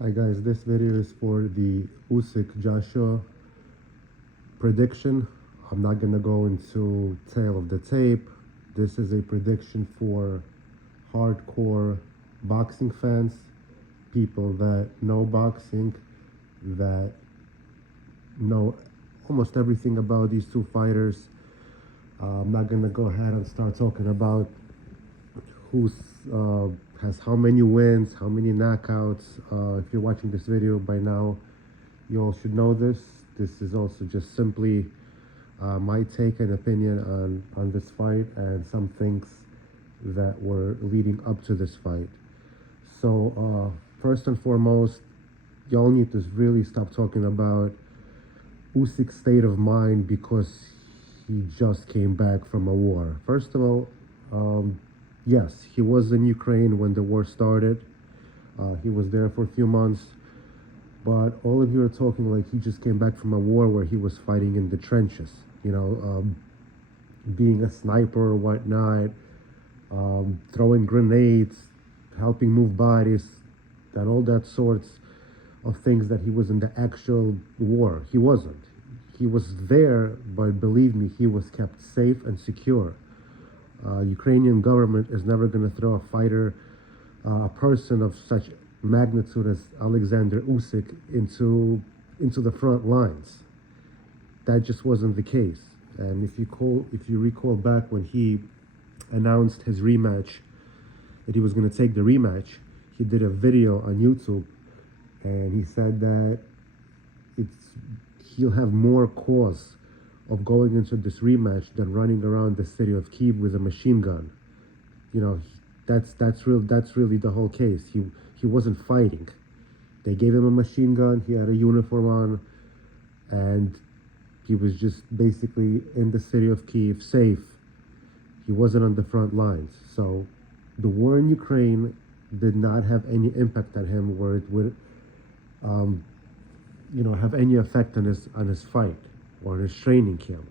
Hi guys, this video is for the Usyk Joshua prediction. I'm not gonna go into tail of the tape. This is a prediction for hardcore boxing fans, people that know boxing, that know almost everything about these two fighters. I'm not gonna go ahead and start talking about who's has how many wins, how many knockouts. If you're watching this video by now, you all should know this. This is also just simply my take and opinion on this fight and some things that were leading up to this fight. So first and foremost, y'all need to really stop talking about Usyk's state of mind because he just came back from a war. First of all, yes, he was in Ukraine when the war started. He was there for a few months. But all of you are talking like he just came back from a war where he was fighting in the trenches, being a sniper or whatnot, throwing grenades, helping move bodies, and all that sorts of things that he was in the actual war. He wasn't. He was there, but believe me, he was kept safe and secure. Ukrainian government is never going to throw a fighter, a person of such magnitude as Oleksander Usyk into the front lines. That just wasn't the case. And if you recall back when he announced his rematch, that he was going to take the rematch, he did a video on YouTube, and he said that he'll have more cause of going into this rematch than running around the city of Kyiv with a machine gun. That's really the whole case. He wasn't fighting. They gave him a machine gun, he had a uniform on, and he was just basically in the city of Kyiv, safe. He wasn't on the front lines. So the war in Ukraine did not have any impact on him where it would have any effect on his fight or on his training camp.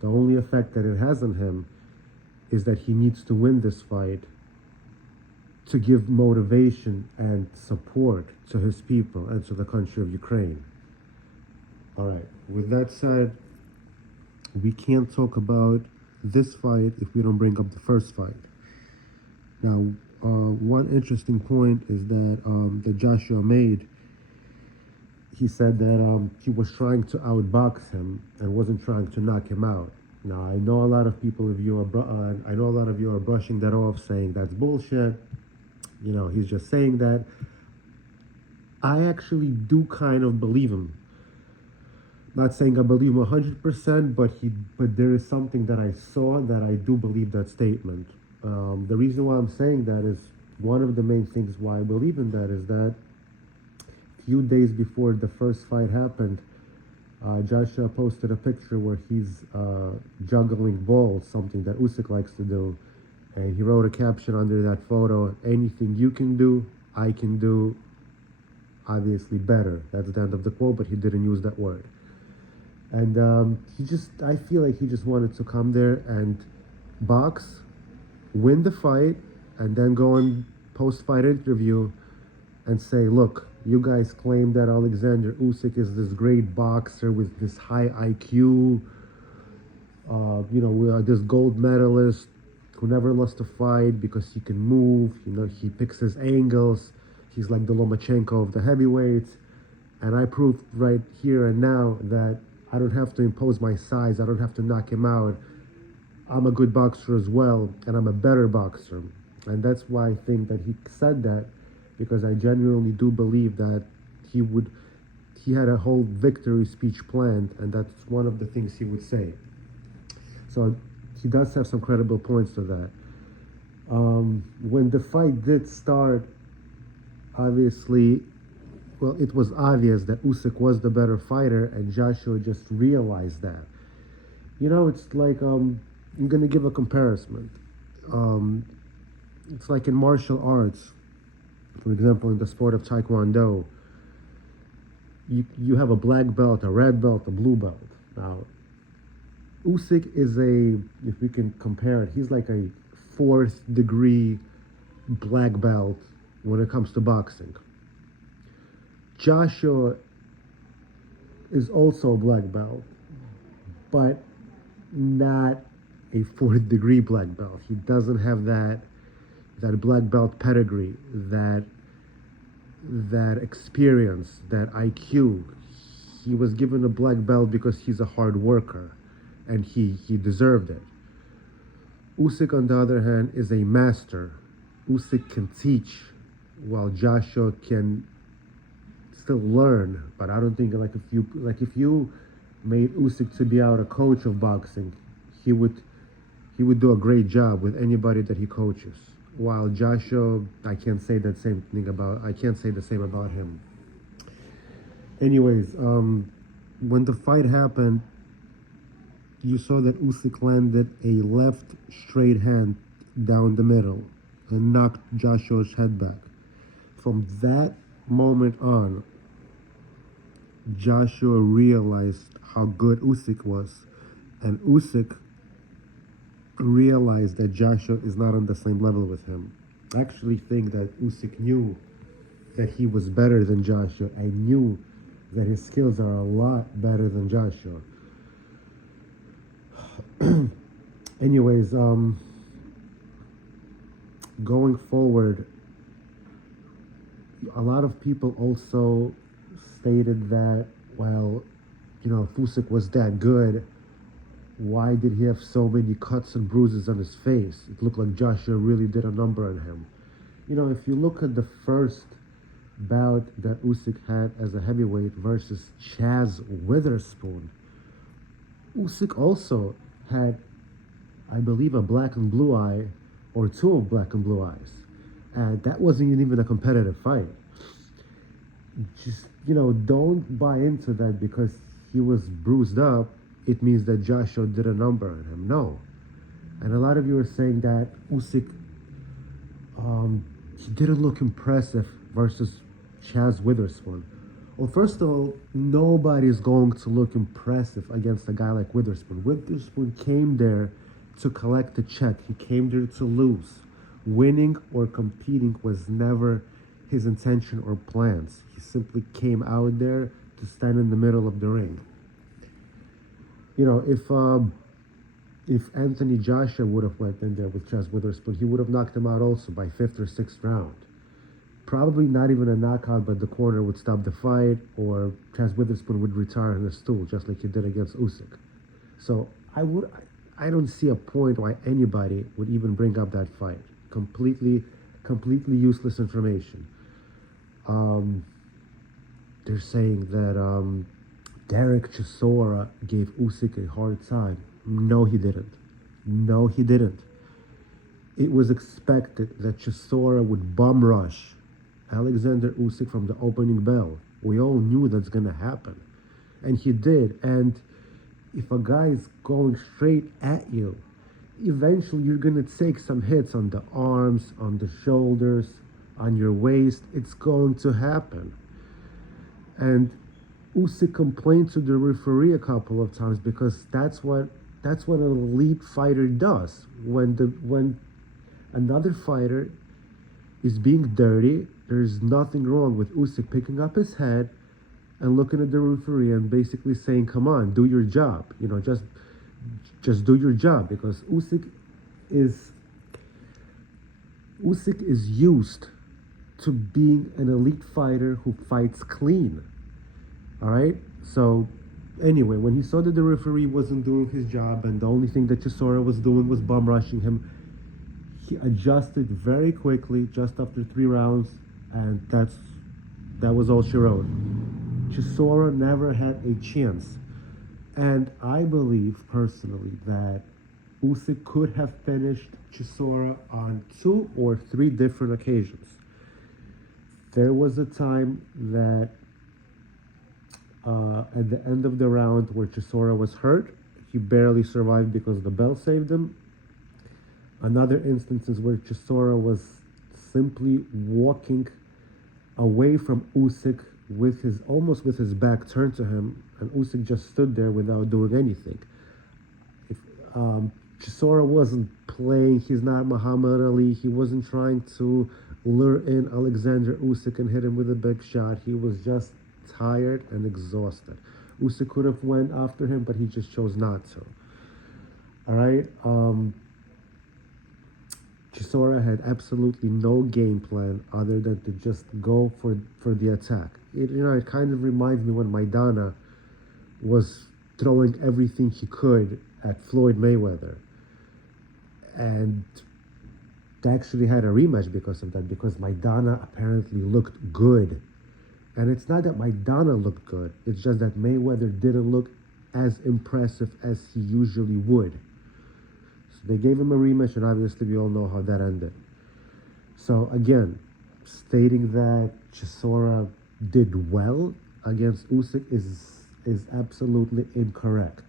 The only effect that it has on him is that he needs to win this fight to give motivation and support to his people and to the country of Ukraine. All right, with that said, we can't talk about this fight if we don't bring up the first fight. Now, one interesting point is that Joshua made. He said that he was trying to outbox him and wasn't trying to knock him out. Now, I know a lot of you are brushing that off, saying that's bullshit. He's just saying that. I actually do kind of believe him. Not saying I believe him 100%, but there is something that I saw that I do believe that statement. The reason why I'm saying that is one of the main things why I believe in that is that a few days before the first fight happened, Joshua posted a picture where he's juggling balls, something that Usyk likes to do. And he wrote a caption under that photo, anything you can do, I can do, obviously better. That's the end of the quote, but he didn't use that word. And I feel like he just wanted to come there and box, win the fight, and then go on post-fight interview and say, look, you guys claim that Oleksander Usyk is this great boxer with this high IQ, we are this gold medalist who never lost a fight because he can move, he picks his angles, he's like the Lomachenko of the heavyweights, and I proved right here and now that I don't have to impose my size, I don't have to knock him out. I'm a good boxer as well, and I'm a better boxer. And that's why I think that he said that, because I genuinely do believe that he had a whole victory speech planned, and that's one of the things he would say. So he does have some credible points to that. When the fight did start, obviously, it was obvious that Usyk was the better fighter, and Joshua just realized that. It's like, I'm going to give a comparison. It's like in martial arts, for example, in the sport of Taekwondo, you have a black belt, a red belt, a blue belt. Now, Usyk is if we can compare it, he's like a 4th degree black belt when it comes to boxing. Joshua is also a black belt, but not a fourth degree black belt. He doesn't have that black belt pedigree, that experience, that IQ. He was given a black belt because he's a hard worker, and he deserved it. Usyk, on the other hand, is a master. Usyk can teach, while Joshua can still learn. But I don't think if you made Usyk to be out a coach of boxing, he would do a great job with anybody that he coaches. While Joshua, I can't say the same about him. Anyways, when the fight happened, you saw that Usyk landed a left straight hand down the middle and knocked Joshua's head back. From that moment on, Joshua realized how good Usyk was, and Usyk realized that Joshua is not on the same level with him. I actually think that Usyk knew that he was better than Joshua. I knew that his skills are a lot better than Joshua. Anyways, going forward, a lot of people also stated that, well, if Usyk was that good, why did he have so many cuts and bruises on his face? It looked like Joshua really did a number on him. If you look at the first bout that Usyk had as a heavyweight versus Chaz Witherspoon, Usyk also had, I believe, a black and blue eye, or two black and blue eyes. And that wasn't even a competitive fight. Just, don't buy into that because he was bruised up. It means that Joshua did a number on him. No. And a lot of you are saying that Usyk, he didn't look impressive versus Chaz Witherspoon. Well, first of all, nobody's going to look impressive against a guy like Witherspoon. Witherspoon came there to collect a check. He came there to lose. Winning or competing was never his intention or plans. He simply came out there to stand in the middle of the ring. If Anthony Joshua would have went in there with Chaz Witherspoon, he would have knocked him out also by 5th or 6th round. Probably not even a knockout, but the corner would stop the fight, or Chaz Witherspoon would retire on a stool, just like he did against Usyk. So I don't see a point why anybody would even bring up that fight. Completely useless information. They're saying that Derek Chisora gave Usyk a hard time. No, he didn't. No, he didn't. It was expected that Chisora would bum rush Oleksander Usyk from the opening bell. We all knew that's going to happen. And he did. And if a guy is going straight at you, eventually you're going to take some hits on the arms, on the shoulders, on your waist. It's going to happen. And Usyk complained to the referee a couple of times because that's what an elite fighter does. When another fighter is being dirty, there's nothing wrong with Usyk picking up his head and looking at the referee and basically saying, "Come on, do your job. Just do your job," because Usyk is used to being an elite fighter who fights clean. All right? So anyway, when he saw that the referee wasn't doing his job and the only thing that Chisora was doing was bum rushing him, he adjusted very quickly just after 3 rounds, and that was all she wrote. Chisora never had a chance. And I believe personally that Usyk could have finished Chisora on 2 or 3 different occasions. There was a time that at the end of the round where Chisora was hurt, he barely survived because the bell saved him. Another instances where Chisora was simply walking away from Usyk almost with his back turned to him, and Usyk just stood there without doing anything. Chisora wasn't playing. He's not Muhammad Ali. He wasn't trying to lure in Alexander Usyk and hit him with a big shot. He was just tired and exhausted. Usyk could have went after him, but he just chose not to. All right. Chisora had absolutely no game plan other than to just go for the attack. It kind of reminds me when Maidana was throwing everything he could at Floyd Mayweather. And they actually had a rematch because of that, because Maidana apparently looked good. And it's not that Maidana looked good, it's just that Mayweather didn't look as impressive as he usually would. So they gave him a rematch, and obviously we all know how that ended. So again, stating that Chisora did well against Usyk is absolutely incorrect.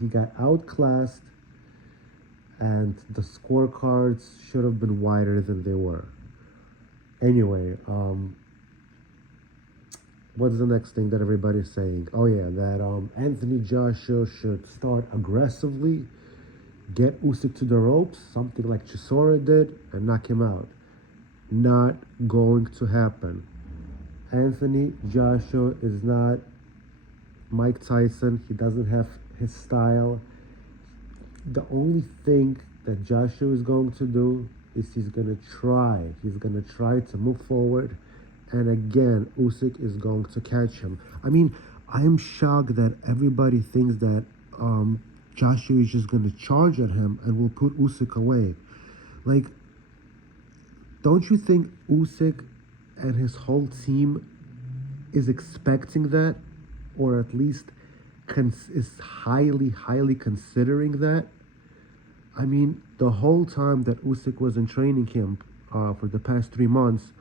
He got outclassed, and the scorecards should have been wider than they were. Anyway, what's the next thing that everybody's saying? Oh yeah, that Anthony Joshua should start aggressively, get Usyk to the ropes, something like Chisora did, and knock him out. Not going to happen. Anthony Joshua is not Mike Tyson. He doesn't have his style. The only thing that Joshua is going to do is he's going to try. He's going to try to move forward. And again, Usyk is going to catch him. I mean, I am shocked that everybody thinks that Joshua is just going to charge at him and will put Usyk away. Like, don't you think Usyk and his whole team is expecting that? Or at least is highly considering that? I mean, the whole time that Usyk was in training camp for the past 3 months,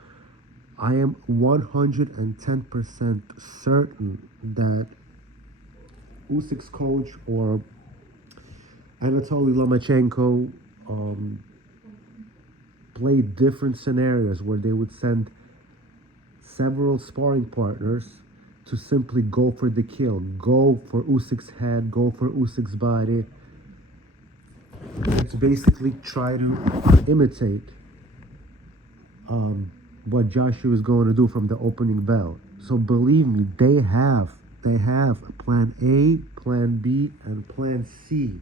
I am 110% certain that Usyk's coach or Anatoly Lomachenko played different scenarios where they would send several sparring partners to simply go for the kill, go for Usyk's head, go for Usyk's body. To basically try to imitate what Joshua is going to do from the opening bell. So believe me, they have a plan A, plan B, and plan C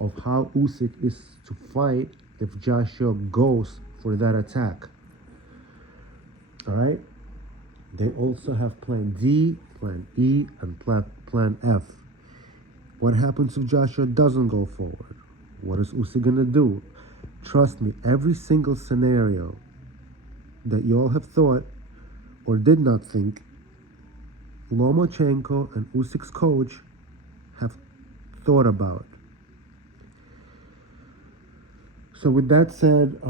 of how Usyk is to fight if Joshua goes for that attack. All right? They also have plan D, plan E, and plan F. What happens if Joshua doesn't go forward? What is Usyk going to do? Trust me, every single scenario that you all have thought or did not think, Lomachenko and Usyk's coach have thought about. So with that said,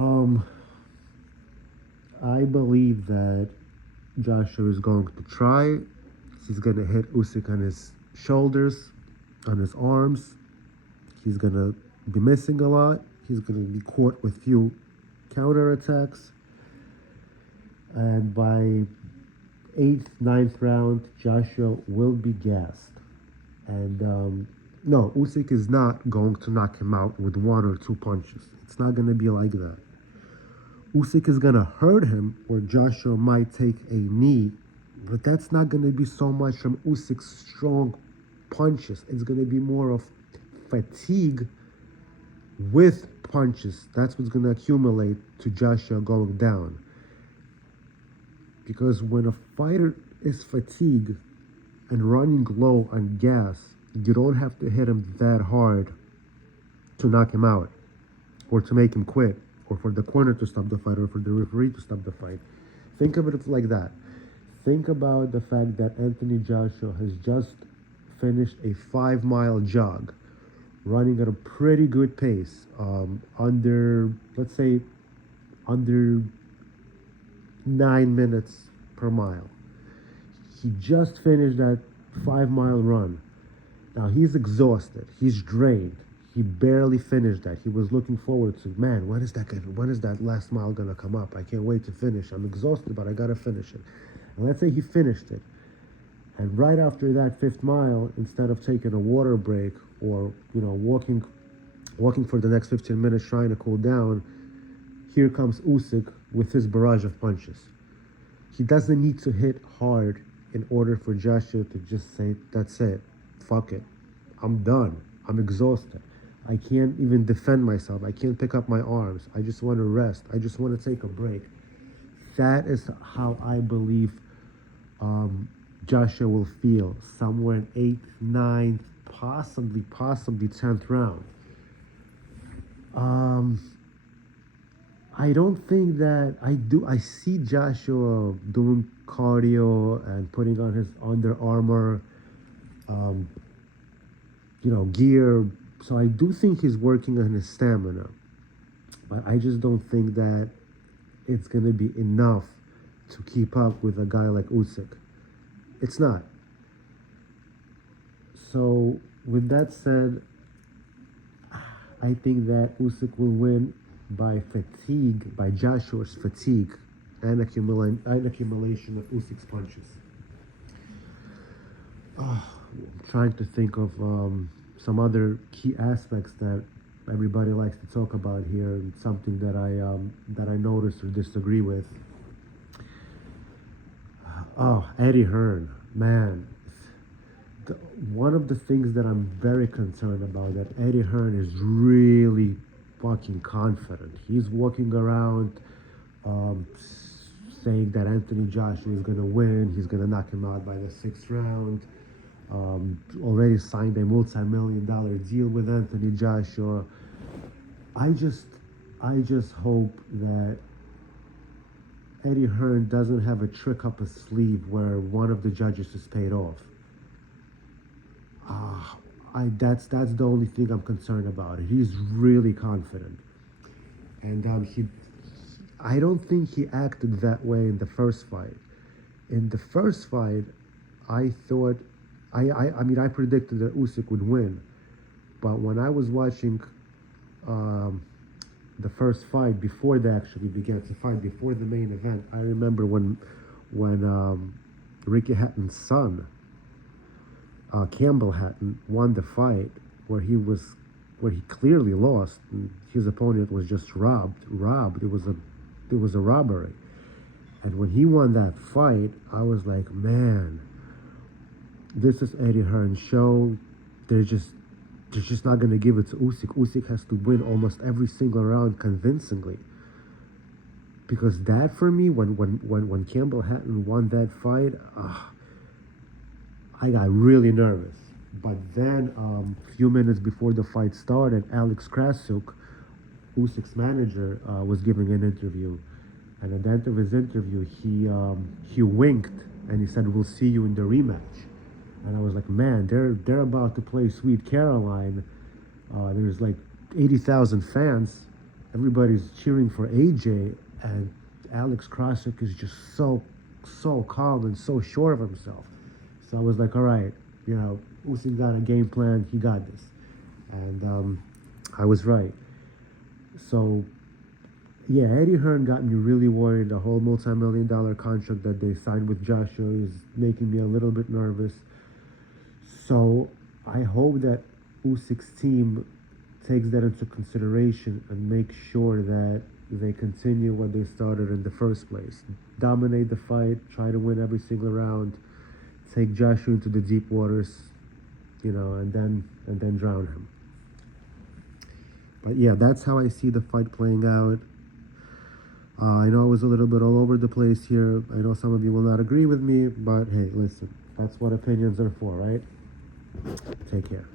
I believe that Joshua is going to try. He's going to hit Usyk on his shoulders, on his arms. He's going to be missing a lot. He's going to be caught with few counterattacks. And by 8th, 9th round, Joshua will be gassed. And no, Usyk is not going to knock him out with 1 or 2 punches. It's not going to be like that. Usyk is going to hurt him, or Joshua might take a knee, but that's not going to be so much from Usyk's strong punches. It's going to be more of fatigue with punches. That's what's going to accumulate to Joshua going down. Because when a fighter is fatigued and running low on gas, you don't have to hit him that hard to knock him out or to make him quit, or for the corner to stop the fight, or for the referee to stop the fight. Think of it like that. Think about the fact that Anthony Joshua has just finished a 5-mile jog, running at a pretty good pace, under 9 minutes per mile. He just finished that 5-mile run. Now he's exhausted, he's drained. He barely finished that. He was looking forward to, man, when is that last mile gonna come up? I can't wait to finish. I'm exhausted, but I gotta finish it. And let's say he finished it. And right after that 5th mile, instead of taking a water break or, walking walking for the next 15 minutes, trying to cool down. Here comes Usyk with his barrage of punches. He doesn't need to hit hard in order for Joshua to just say, that's it, fuck it, I'm done, I'm exhausted. I can't even defend myself. I can't pick up my arms. I just want to rest. I just want to take a break. That is how I believe Joshua will feel somewhere in 8th, 9th, possibly 10th round. I don't think that I see Joshua doing cardio and putting on his Under Armour, gear. So I do think he's working on his stamina, but I just don't think that it's going to be enough to keep up with a guy like Usyk. It's not. So with that said, I think that Usyk will win by fatigue, by Joshua's fatigue and accumulation of Usyk's punches. I'm trying to think of some other key aspects that everybody likes to talk about here, and something that I noticed or disagree with. Eddie Hearn, man. One of the things that I'm very concerned about, that Eddie Hearn is really fucking confident. He's walking around saying that Anthony Joshua is going to win. He's going to knock him out by the 6th round. Already signed a multi-million-dollar deal with Anthony Joshua. I just hope that Eddie Hearn doesn't have a trick up his sleeve where one of the judges is paid off. That's the only thing I'm concerned about. He's really confident, and I don't think he acted that way in the first fight. In the first fight, I thought, I predicted that Usyk would win, but when I was watching the first fight before they actually began to fight, before the main event, I remember when Ricky Hatton's son, Campbell Hatton, won the fight where he clearly lost, and his opponent was just robbed. It was a robbery. And when he won that fight, I was like, man, this is Eddie Hearn's show. They're just not going to give it to Usyk. Usyk has to win almost every single round convincingly. Because that, for me, when Campbell Hatton won that fight, I got really nervous. But then, a few minutes before the fight started, Alex Krasuk, Usyk's manager, was giving an interview. And at the end of his interview, he winked and he said, "We'll see you in the rematch." And I was like, man, they're about to play Sweet Caroline. There's like 80,000 fans. Everybody's cheering for AJ, and Alex Krasuk is just so calm and so sure of himself. So I was like, all right, Usyk got a game plan. He got this. And I was right. So, yeah, Eddie Hearn got me really worried. The whole multi-million-dollar contract that they signed with Joshua is making me a little bit nervous. So I hope that Usyk's team takes that into consideration and makes sure that they continue what they started in the first place. Dominate the fight, try to win every single round, take Joshua into the deep waters, and then drown him. But yeah, that's how I see the fight playing out. I know it was a little bit all over the place here. I know some of you will not agree with me, but hey, listen, that's what opinions are for, right? Take care.